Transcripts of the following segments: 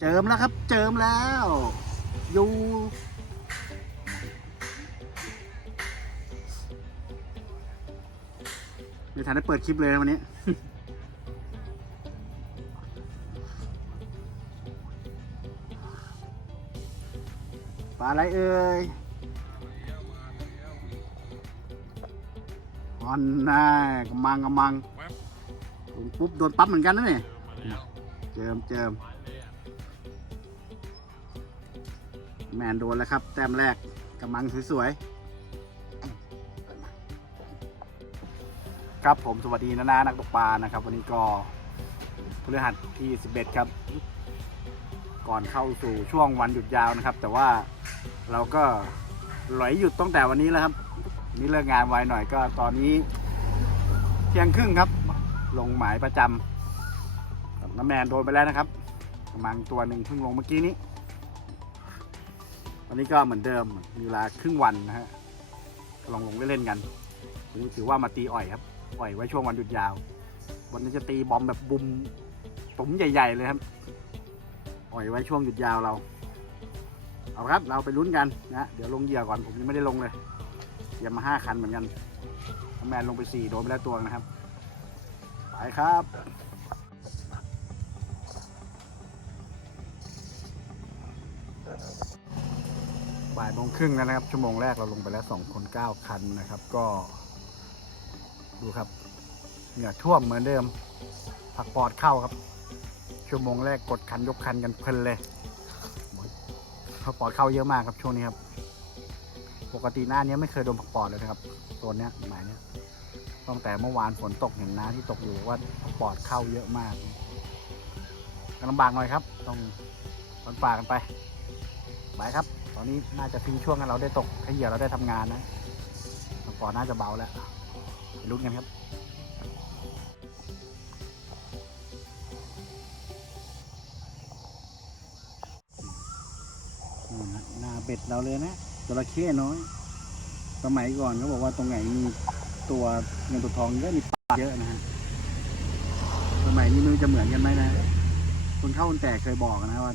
เจิมแล้วครับ เจิมแล้ว อยู่ไม่ทันได้เปิดคลิปเลยวันนี้ ปลาอะไรเอ่ยฮอนน่ากำมังกำมังลงปุ๊บโดนปั๊บเหมือนกันนะเนี่ย เจิมเจิม แมนโดนแล้วครับ แต้มแรกกำมังสวยๆ ครับผมสวัสดีนะนานักตกปลานะครับ วันนี้ก็พฤหัสที่ 11 ครับ ก่อนเข้าสู่ช่วงวันหยุดยาวนะครับ แต่ว่าเราก็หลอยหยุดตั้งแต่วันนี้แล้วครับนี่เลิกงานไวหน่อยก็ตอนนี้เที่ยงครึ่งครับ ลงหมายประจำน้ำแมนโดนไปแล้วนะครับกำลังตัวหนึ่งเพิ่งลงเมื่อกี้นี้ วันนี้ก็เหมือนเดิมมีเวลาครึ่งวันนะฮะก็ลองลงเล่นๆกันวันนี้ถือว่ามาตีอ่อยครับอ่อยไว้ช่วงวันหยุดยาว วันนี้จะตีบอมแบบบุมตุ๋มใหญ่ ๆ เลยครับปล่อยไว้ช่วงหยุดยาวเรา เอาครับ เราไปลุ้นกันนะเดี๋ยวลงเหยื่อก่อนผมยังไม่ได้ลงเลยเหยื่อมาห้าคันเหมือนกันแมนลงไปสี่โดนไปแล้วตัวนะครับไปครับ บ่ายโมงครึ่งแล้วนะครับ ชั่วโมงแรกเราลงไปแล้วสองคนเก้าคันนะครับ ก็ดูครับเหงื่อท่วมเหมือนเดิม ผักปอดเข้าครับ ชั่วโมงแรกกดคันยกคันกันเพลินเลยผักปอดเข้าเยอะมากครับช่วงนี้ครับ ปกติหน้านี้ไม่เคยโดนผักปอดเลยนะครับตัวเนี้ยหมายเนี้ยตั้งแต่เมื่อวานฝนตกเห็นน้าที่ตกอยู่ว่าผักปอดเข้าเยอะมากลำบากหน่อยครับ ต้องฟันฝ่ากันไป ไปครับ ตอนนี้น่าจะทิ้งช่วงให้เราได้ตกให้เหยื่อเราได้ทำงานนะผักปอน่าจะเบาแล้วไปลุ้นกันครับนี่นะหน้าเบ็ดเราเลยนะจระเข้น้อย สมัยก่อนเขาบอกว่าตรงไหนมีตัวเงินตัวทองเยอะมีปลาเยอะนะฮะสมัยนี้มันจะเหมือนกันไหมนะคนเข้าคนแตกเคยบอกนะว่า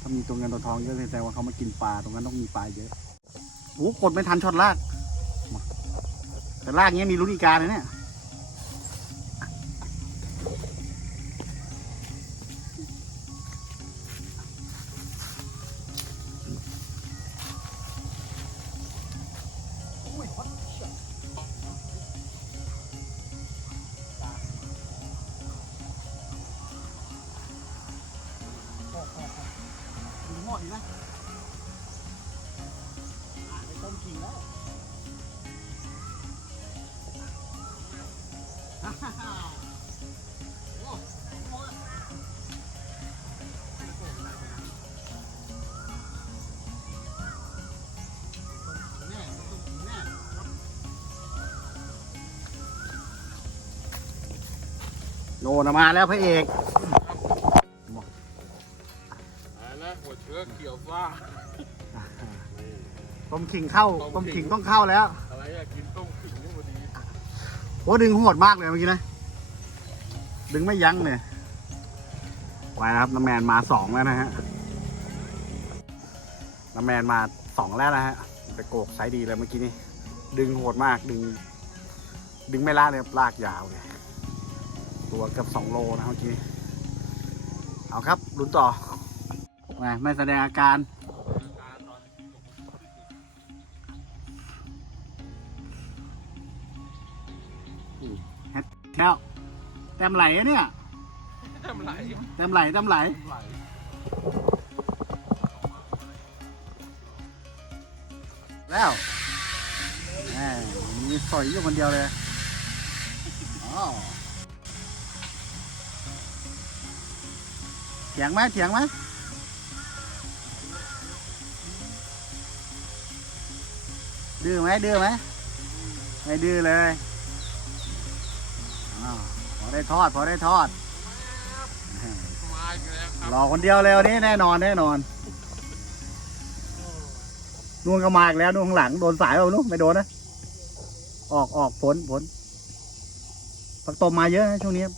ถ้ามีตัวเงินตัวทองเยอะแสดงว่าเขามากินปลาตรงนั้นต้องมีปลาเยอะโอ้กดไม่ทันช็อตลาก แต่ลากเงี้ยมีลุ้นอีกาเลยเนี่ย น่นนะมาแล้วพระเอกตายแล้วหัวเชื้อเขียวฟ้าต้มขิงเข้าต้ต้มมขิขิงงต้องเข้าแล้ว อะไรอะกินต้มขิงนี่พอดีโอ้ดึงโหดมากเลยเมื่อกี้นะ ดึงไม่ยั้งเลยไปแล้วครับน้ำแมนมาสองแล้วนะฮะน้ำแมนมาสองแล้วนะฮะไปโกกไซส์ดีเลยเมื่อกี้นี้ดึงโหดมากดึง ดึงไม่ลากเลยลากยาวเลย ตัวเกือบสองโลนะเมื่อกี้ เอาครับลุ้นต่อแหมไม่แสดงอาการแล้วแต้มไหลอะเนี่ยแต้มไหลแต้มไหลไหลแล้วแหมมีสอยอยู่คนเดียวเลย อ๋อ ถียงไหมเถียงไหมดื้อไหมดื้อไหมไม่ดื้อเลยอ้าวพอได้ทอด พอได้ทอดมาอีกแล้วครับรอคนเดียวเลยวันนี้แน่นอนแน่นอนนู่นก็มาอีกแล้วนู่นข้างหลังโดนสายเปล่านู่นไม่โดนนะ ออกออกผลผลผักตบมาเยอะนะช่วงนี้ มา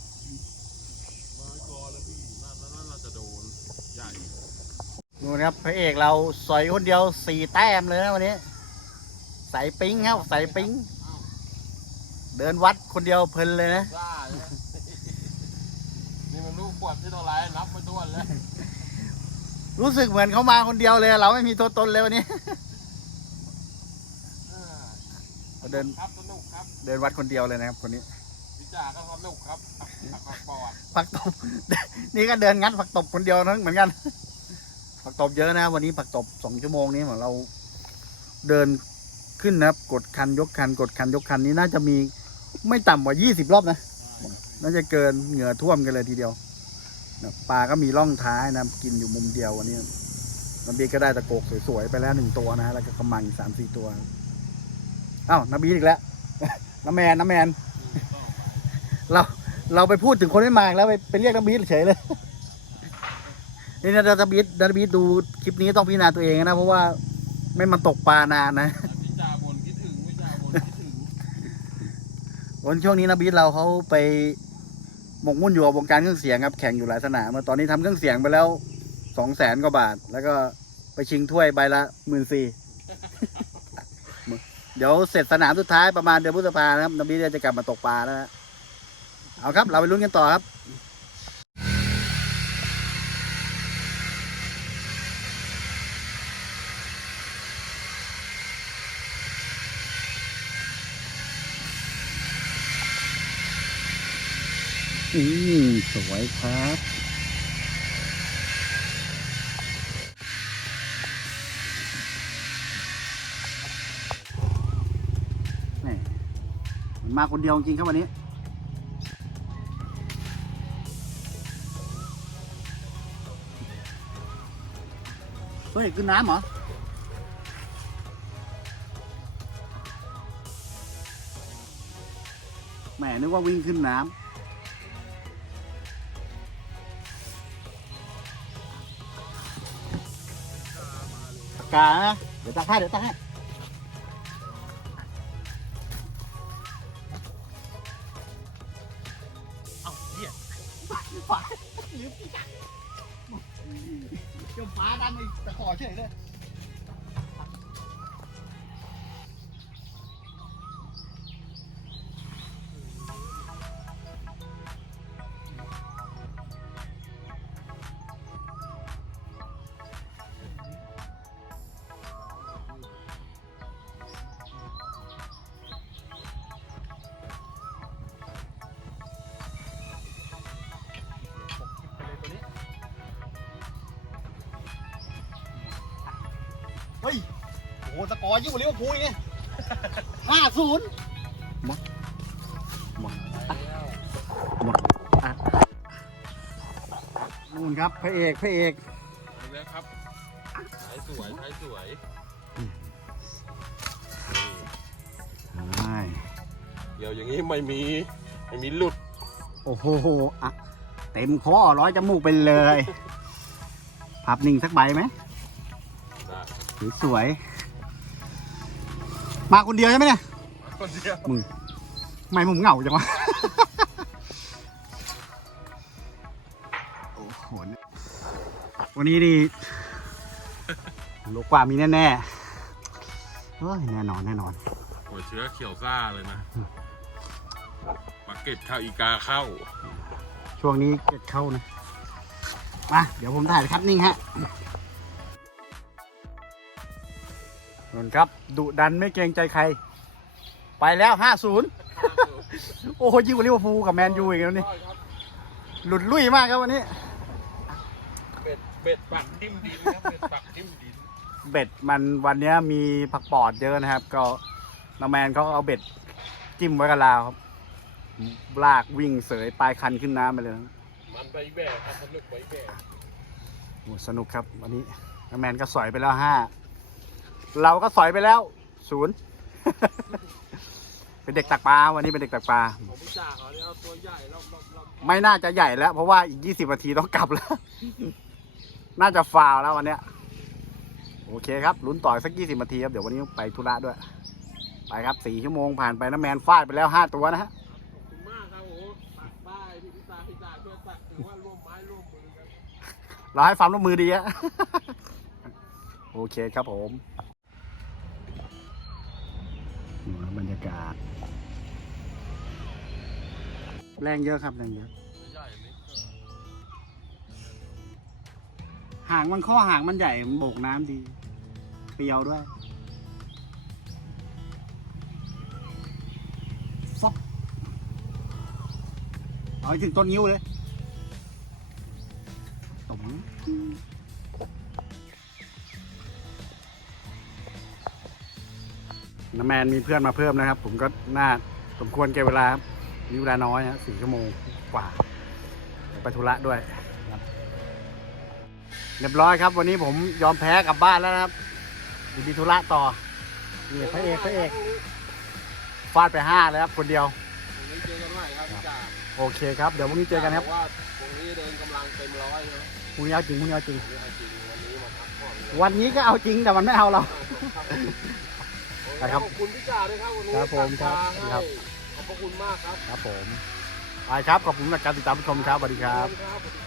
ก่อนแล้วพี่นั่นนั่นเราจะโดนใหญ่ ดู นะครับพระเอกเราสอยคนเดียวสี่แต้มเลยนะวันนี้ ใส่ปิ๊งครับใส่ปิ๊ง เดินวัดคนเดียวเพลินเลยนะได้นะนี่มันลูกขวดที่เท่าไหรนับไม่ถ้วนแล้วรู้สึกเหมือนเขามาคนเดียวเลย เราไม่มีตัวตนเลยวันนี้ เออเขาเดิน ครับสนุกครับเดินวัดคนเดียวเลยนะครับคนนี้วิจาก็สนุกครับผักผักปอด ผักตบ นี่ก็เดินงัดผักตบคนเดียวนั้นเหมือนกัน ผักตบเยอะนะ วันนี้ผักตบสองชั่วโมงนี้เหมือนเราเดินขึ้นนะครับ กดคันยกคัน กดคันยกคันนี้น่าจะมีไม่ต่ำกว่ายี่สิบรอบนะ น่าจะเกินเหงื่อท่วมกันเลยทีเดียวนะปลาก็มีร่องท้ายนะกินอยู่มุมเดียววันนี้นบีก็ได้ตะโกกสวยๆไปแล้วหนึ่งตัวนะแล้วก็กระมังสามสี่ตัวอ้าวนบีอีกแล้วน้ำแมนน้ำแมนเราเราไปพูดถึงคนไม่มากแล้วไปไปเรียกน้ำบีเฉยเลย นี่นะดัตบีดดัตบีดดูคลิปนี้ต้องพิจารณาตัวเองนะเพราะว่าไม่มาตกปลานานนะวิจาบนคิดถึงวิจาบนคิดถึงวันช่วงนี้นะบีทเราเขาไปหมกมุ่นอยู่กับวงการเครื่องเสียงครับแข่งอยู่หลายสนามมาตอนนี้ทำเครื่องเสียงไปแล้วสองแสนกว่าบาท แล้วก็ไปชิงถ้วยใบละหมื่นสี่เดี๋ยวเสร็จสนามสุดท้ายประมาณเดือนพฤษภานะครับนบีทจะกลับมาตกปลาแล้วนะเอาครับ เราไปลุ้นกันต่อครับ อืมสวยครับแหม่มันมาคนเดียวจริงครับวันนี้ เฮ้ยขึ้นน้ำเหรอแหมนึกว่าวิ่งขึ้นน้ำ กกานะ เดี๋ยวตักให้เดี๋ยวตักให้เอาเหี้ยฝาลืมอีกอะเจ้าฟ้าดันไปตะขอเฉยเลย เฮ้ยโอ้โหสกอร์ยิ่งกว่าลิเวอร์พูลอีกเนี่ยห้าศูนย์หมดหมดหมดอะนู่นครับพระเอกพระเอกไปแล้วครับท้ายสวยท้ายสวยใช่เดี๋ยวอย่างนี้ไม่มีไม่มีหลุดโอ้โหอะเต็มข้อร้อยจมูกไปเลยพับหนึ่งสักใบไหมได้ สวยๆมาคนเดียวใช่ไหมเนี่ย คนเดียวมึงไม่ผมเหงาจังวะ โอ้โหเนี่ยวันนี้ดีโลกว่ามีแน่ๆเฮ้ยแน่นอนแน่นอนหัวเชื้อเขียวซ่าเลยนะมาเก็ตข้าวอีกาเข้า ช่วงนี้เก็ดเข้านะ มา เดี๋ยวผมถ่ายครับนิ่งฮะ นนครับดุดันไม่เกรงใจใคร ไปแล้วห้าศูนย์โอ้โหยิ่งกว่าลิเวอร์พูลกับแมนยูอีกแล้วนี่หลุดลุ่ยมากครับวันนี้ เบ็ดเบ็ดปักทิ่มดินครับเบ็ดปักทิ่มดินเบ็ดมันวันเนี้ยมีผักปอดเยอะนะครับ ก็นาแมนเขาก็เอาเบ็ดจิ้มไว้กับลาวครับลากวิ่งเสยปลายคันขึ้นน้ำไปเลยนะมันใบแบกครับสนุกใบแบกโอ้สนุกครับวันนี้นาแมนก็สอยไปแล้วห้า เราก็สอยไปแล้วศูนย์ เป็นเด็กตักปลาวันนี้เป็นเด็กตักปลา ผมไม่จ่าเขาเนี่ยเอาตัวใหญ่รอบรอบรอบไม่น่าจะใหญ่แล้ว เพราะว่าอีกยี่สิบนาทีต้องกลับแล้ว น่าจะฟาวแล้ววันเนี้ย โอเคครับลุ้นต่ออีกสักยี่สิบนาทีครับ เดี๋ยววันนี้ไปธุระด้วย ไปครับสี่ชั่วโมงผ่านไปน้ำแมนฟาดไปแล้วห้าตัวนะฮะ ขอบคุณมากครับโอ้โหปักป้ายพี่พิตาพี่ตาช่วยปักถือว่าร่วมไม้ร่วมมือกัน เราให้ความร่วมมือดีอะ โอเคครับผม กาศ แรงเยอะครับแรงเยอะใหญ่ไหมหางมันข้อหางมันใหญ่มันโบกน้ำดี เปรียวด้วยฟบเอาถึงต้นนิ้วเลยตม น้าแมนมีเพื่อนมาเพิ่มนะครับ ผมก็น่าสมควรแก่เวลาครับมีเวลาน้อยนะสี่ชั่วโมงกว่า ไปธุระด้วยเรียบร้อยครับ วันนี้ผมยอมแพ้กลับบ้านแล้วนะครับอยู่ดีธุระต่อนี่พระเอกพระเอกฟาดไปห้าเลยครับ คนเดียวตรงนี้เจอกันใหม่ครับพี่จ่าโอเคครับ เดี๋ยวพรุ่งนี้เจอกันครับว่าตรงนี้เดินกำลังเต็มร้อยนะพรุ่งนี้เอาจริงพรุ่งนี้เอาจริง วันนี้เอาจริงวันนี้มาพักผ่อนเลยวันนี้ก็เอาจริงแต่มันไม่เอาเรา ครับขอบคุณพี่จ่าด้วยครับวันนี้ครับผมครับตัดครับให้ขอบพระคุณมากครับ ครับผมไปครับขอบคุณสำหรับการติดตามผู้ชมครับสวัสดีครับขอณครับสวัสดีครับ